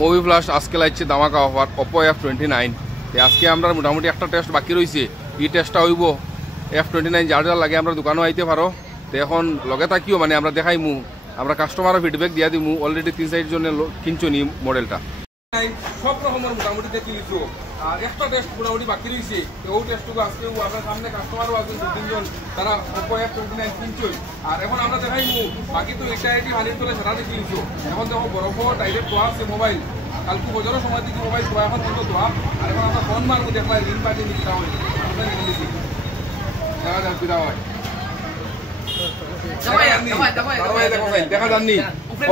Movie plus আজকে লাগছে ধামাকা অফার Oppo F29। আজকে আমরা মোটামুটি একটা টেস্ট বাকি রয়েছে, এই টেস্টটা হইব F29 যার যার লাগে আমরা দোকানও আইতে পারো। তো এখন লগে থাকিও মানে আমরা দেখাইমু, আমরা কাস্টমারও ফিডব্যাক দিয়া দিমু। অলরেডি 3-4 জনের কিনছো নি মডেলটা, সব রকমের মোটামুটি দেখি নিছো। আর একটা টেস্ট মোটামুটি বাকি রয়েছে, ওই টেস্টটুকু আজকে আপনার সামনে কাস্টমারও আছেন 2-3 জন, তারা Oppo F29 কিনছই। আর এখন আমরা দেখাইমু বাকি তো এটা এটি হানির করে সারা দেখি নিছো। এখন দেখো বরফ ডাইরেক্ট দোয়া আছে মোবাইল, কালকে বজারের সময় দিকে মোবাইল দোয়া, এখন কিন্তু দোয়া। আর এখন আমরা ফোন মারবো দেখবাই রিং পার্টি নিতে হয়, দেখা যাক কিরা হয়। দেখা যাননি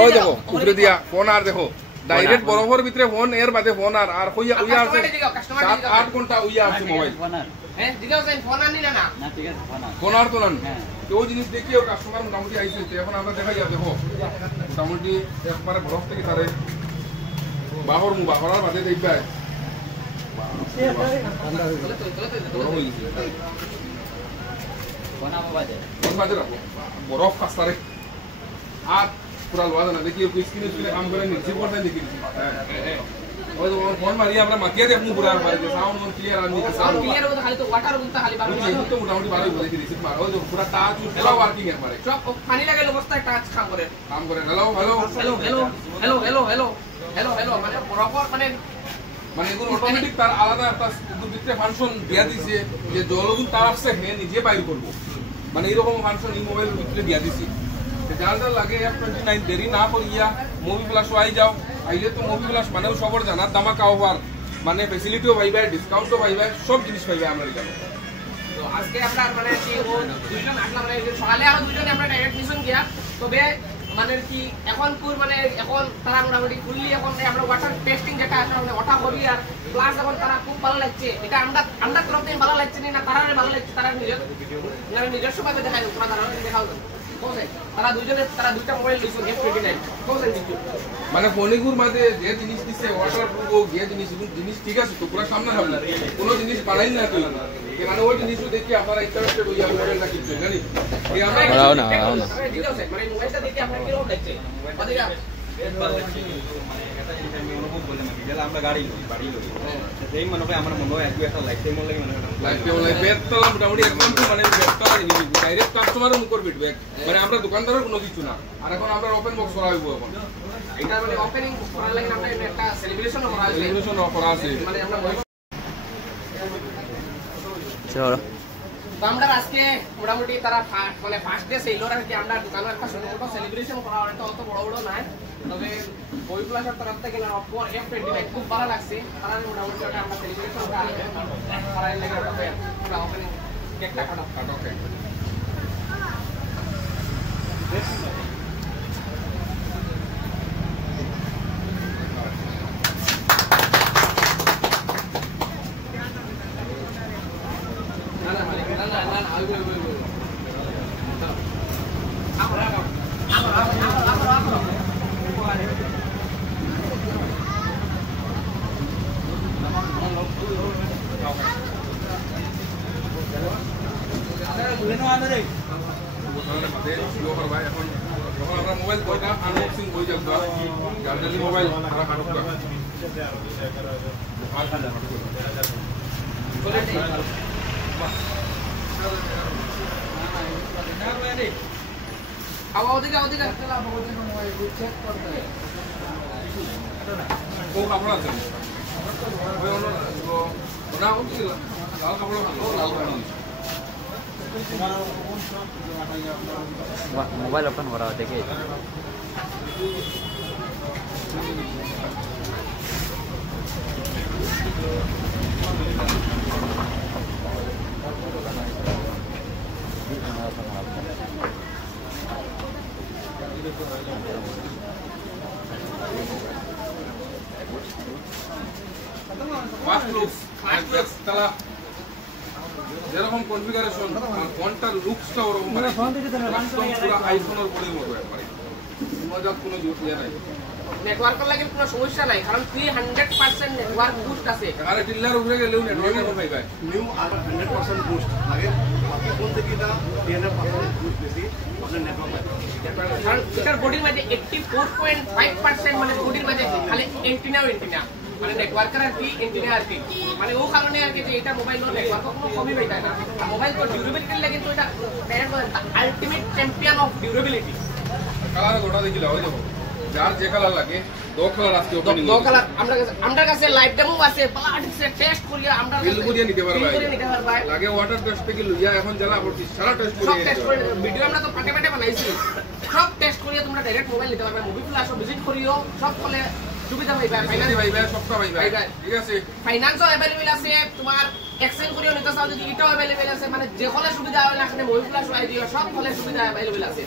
ওই দেখো উপরে দিয়া ফোন, আর দেখো ডাইরেক্ট বরফের ভিতরে ফোন, এর বাদে ফোন আর আর কইয়া উইয়া আছে 7-8 ঘন্টা উইয়া আছে মোবাইল। হ্যাঁ দিগাও যাই ফোন আনি না না ঠিক আছে ফোন আর তো না কেউ জিনিস দেখিও কাস্টমার মোটামুটি আইছে। এখন আমরা দেখাই দেখো মোটামুটি একবারে বরফ থেকে তারে বাহর মু বাহরার বাদে দেখবা বরফ কাস্তারে আর পুরা লোয়া জানা দেখি স্ক্রিনে স্ক্রিনে কাম করে নিচে পড়তে দেখি ওই ফোন মারিয়ে আমরা মাটিয়া দেখমু পুরা পারে সাউন্ড ক্লিয়ার আর নিচে সাউন্ড ক্লিয়ার হবে খালি তো ওয়াটার বলতে খালি বারো তো মোটামুটি বারো বলে দিছি ওই তো পুরা টাচ পুরা ওয়ার্কিং এর পারে সব পানি লাগালে অবস্থায় টাচ কাম করে hello hello hello hello hello hello hello hello hello মানে বরাবর মানে এগুলো অটোমেটিক তার আলাদা একটা ভিতরে ফাংশন দিয়া দিছে যে জলগুন তার আসছে হে নিজে বাইর করবো, মানে এরকম ফাংশন এই মোবাইল ভিতরে দিয়া দিছি। যার যার লাগে F29 দেরি না করিয়া মুভি প্লাস আই যাও। আইলে তো মুভি প্লাস মানেও সবর জানার ধামাকা অফার, মানে ফ্যাসিলিটিও পাইবে, ডিসকাউন্টও পাইবে, সব জিনিস পাইবে আমরা এখানে। তো আজকে আমরা মানে কি দুইজন আসলাম, মানে সকালে আরো দুইজন আমরা ডাইরেক্ট মিশন গিয়া, তবে মানে কি এখন মানে এখন তারা মোটামুটি ফুললি এখন আমরা ওয়াটার টেস্টিং যেটা আছে আমরা ওটা করি। আর প্লাস এখন তারা খুব ভালো লাগছে, এটা আমরা তরফ থেকে ভালো লাগছে না তারা ভালো লাগছে, তারা নিজস্ব ভাবে দেখায় তোমরা তারা দেখাও তারা দুইটা মোবাইল দিয়েছে F29 মানে ফোনিগুর মাঝে যে জিনিস দিচ্ছে ওয়াটার প্রুফ ও যে জিনিস ঠিক আছে তো পুরো সামনে সামনে কোনো জিনিস বাড়াই না তুই মানে ওই জিনিসও দেখি আপনারা ইন্টারেস্টেড হইয়া মোবাইলটা কিনতে জানি এই আমরা না ঠিক আছে মানে মোবাইলটা দেখি আপনারা কি রকম লাগছে বাদিরা একবার দেখি মানে এটা যেটা আমি অনুভব করলাম কি গেল আমরা গাড়ি লই সেই মনে হয় আমার মনে হয় একটু একটা লাইফটাইম লাগে মানে লাইফটাইম বেটটা মোটামুটি একদম মানে বেটটা ডাইরেক্ট কাস্টমারের মুখের ফিডব্যাক, মানে আমরা দোকানদারের কোনো কিছু না। আর এখন আমরা ওপেন বক্স করা হইব, এখন এটা মানে ওপেনিং করার লাগে আমরা একটা সেলিব্রেশন করা আছে মানে আমরা চলো আমরা আজকে মোটামুটি তারা মানে ফার্স্ট ডে সেলর আর কি আমরা দোকানের একটা ছোটখাটো সেলিব্রেশন করা হয়, অত বড় বড় নয়, তবে বই প্লাসের তরফ থেকে Oppo F29 খুব ভালো লাগছে। তারা মোটামুটি ওটা আমরা সেলিব্রেশন করা করার লাগে আমরা ওখানে কেকটা কাটো ওকে এখন আমরা মোবাইল কয়টা আনবক্সিং হয়ে যাবে গার্ডেলি মোবাইল আমরা কাটুক কাপড় আছে লাল কাপড় মোবাইল ওপেন করা দেখে যেরকম কনফিগারেশন ফোনটার লুকসটা ওরকম মানে আইফোনের পরেই মতো একবারে মজার কোনো জোর ইয়ে নাই। নেটওয়ার্কের লাগে কোনো সমস্যা নাই কারণ 300% নেটওয়ার্ক বুস্ট আছে আরে টিল্লার উপরে গেলেও নেটওয়ার্ক এখন পাইবা নিউ আর 100% বুস্ট লাগে বাকি ফোন থেকে এটা 300% বুস্ট বেশি আপনার নেটওয়ার্ক পাবে কারণ এটার বডির মধ্যে 84.5% মানে বডির মধ্যে খালি এন্টিনা মানে নেটওয়ার্কের আর কি এন্টিনা আর কি মানে ও কারণে আর কি যে এটা মোবাইল নো নেটওয়ার্ক কোনো কমই পাইতা না আর মোবাইল তো ডিউরেবিলিটি লাগে কিন্তু এটা ultimate champion of durability colour গোটা দেখিলা ওই দেখো যার যে কালার লাগে দো কালার আজকে ওপেনিং দো কালার আমরা কাছে লাইভ ডেমো আছে পালাটিক্সে টেস্ট করিয়া আমরা বিল করিয়া নিতে পারবা নিতে পারবা লাগে ওয়াটার টেস্ট থেকে লইয়া এখন জ্বালা পড়ছি সারা টেস্ট সব করিয়া টেস্ট করে ভিডিও আমরা তো পাটে পাটে বানাইছি সব টেস্ট করিয়া তোমরা ডাইরেক্ট মোবাইল নিতে পারবা মুভি ফ্ল্যাশও ভিজিট করিও সব ফলে সুবিধা পাইবা ফাইনালি পাইবা সবটা পাইবা ঠিক আছে ফাইনান্সও अवेलेबल আছে তোমার এক্সেল করিও নিতে চাও যদি এটাও अवेलेबल আছে মানে যে ফলে সুবিধা হয় না এখানে মুভি ফ্ল্যাশ আই দিও সব ফলে সুবিধা अवेलेबल আছে